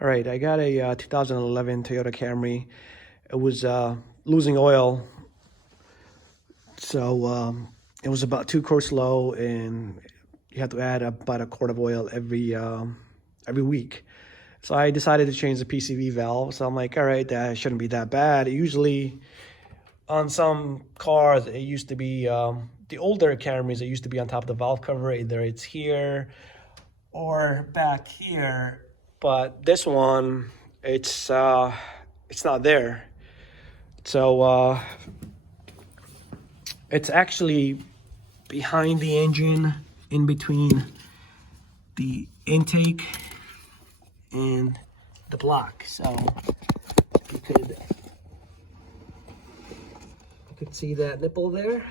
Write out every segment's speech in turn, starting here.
All right, I got a 2011 Toyota Camry. It was losing oil, so it was about 2 quarts low, and you have to add about a quart of oil every week. So I decided to change the PCV valve. So I'm like, all right, that shouldn't be that bad. Usually, on some cars, it used to be the older Camrys. It used to be on top of the valve cover. Either it's here or back here. But this one, it's not there. So it's actually behind the engine, in between the intake and the block. So you could see that nipple there.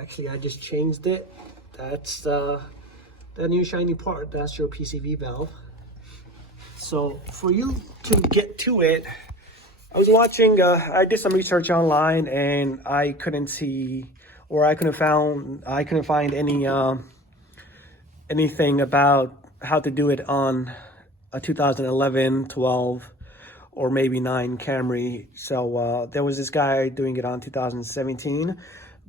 Actually, I just changed it. That's the new shiny part. That's your PCV valve. So for you to get to it, I was watching, I did some research online, and I couldn't see, or I couldn't find any anything about how to do it on a 2011, 12, or maybe 9 Camry. So there was this guy doing it on 2017,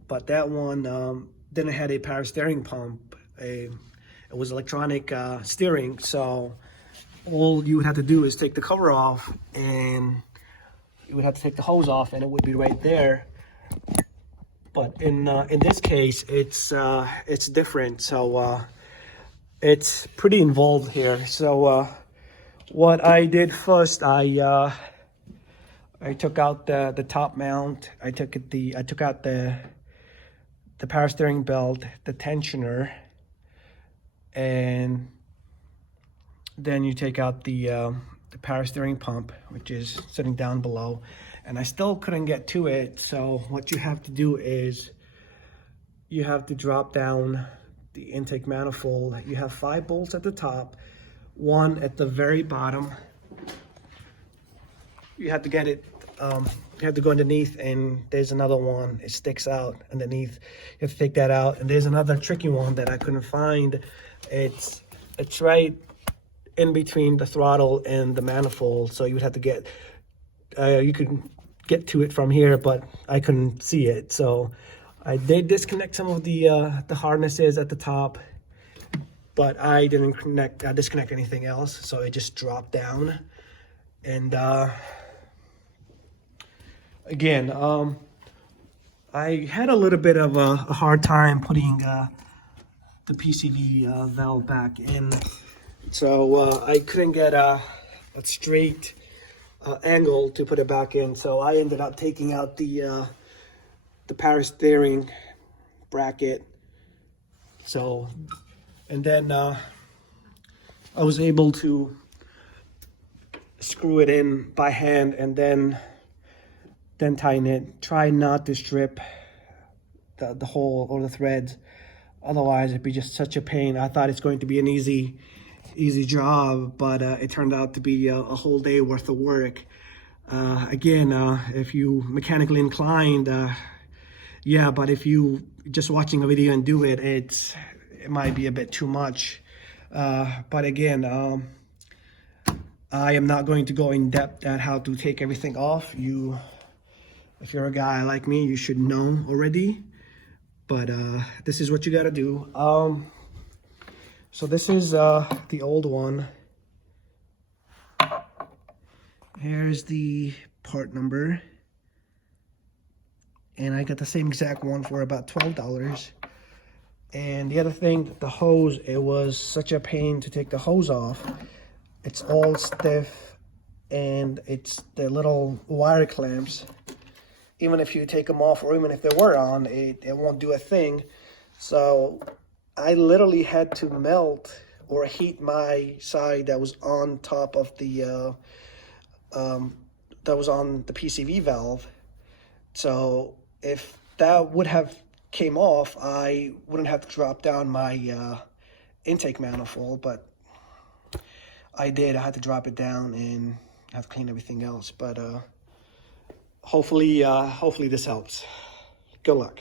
but that one didn't have a power steering pump. It was electronic steering. So all you would have to do is take the cover off, and you would have to take the hose off, and it would be right there. But in this case, it's different. So it's pretty involved here. So what I did first, I took out the top mount. I took out the power steering belt, the tensioner, and then you take out the power steering pump, which is sitting down below. And I still couldn't get to it. So what you have to do is you have to drop down the intake manifold. You have 5 bolts at the top, 1 at the very bottom. You have to get it, you have to go underneath, and there's another one. It sticks out underneath. You have to take that out. And there's another tricky one that I couldn't find. It's right in between the throttle and the manifold. So you would have to get, you could get to it from here, but I couldn't see it. So I did disconnect some of the harnesses at the top, but I didn't disconnect anything else. So it just dropped down. And again, I had a little bit of a hard time putting the PCV valve back in. So I couldn't get a straight angle to put it back in. So I ended up taking out the power steering bracket. So, and then I was able to screw it in by hand, and then tighten it. Try not to strip the hole or the threads. Otherwise, it'd be just such a pain. I thought it's going to be an easy job, but it turned out to be a whole day worth of work. Again, if you mechanically inclined, yeah, but if you just watching a video and do it, it might be a bit too much. But again, I am not going to go in depth at how to take everything off. If you're a guy like me, you should know already. But this is what you gotta do. So this is the old one. Here's the part number. And I got the same exact one for about $12. And the other thing, the hose, it was such a pain to take the hose off. It's all stiff, and it's the little wire clamps. Even if you take them off, or even if they were on, it won't do a thing. So I literally had to melt or heat my side that was on top of the that was on the PCV valve. So if that would have came off, I wouldn't have to drop down my intake manifold, but I did. I had to drop it down and have to clean everything else. But hopefully this helps. Good luck.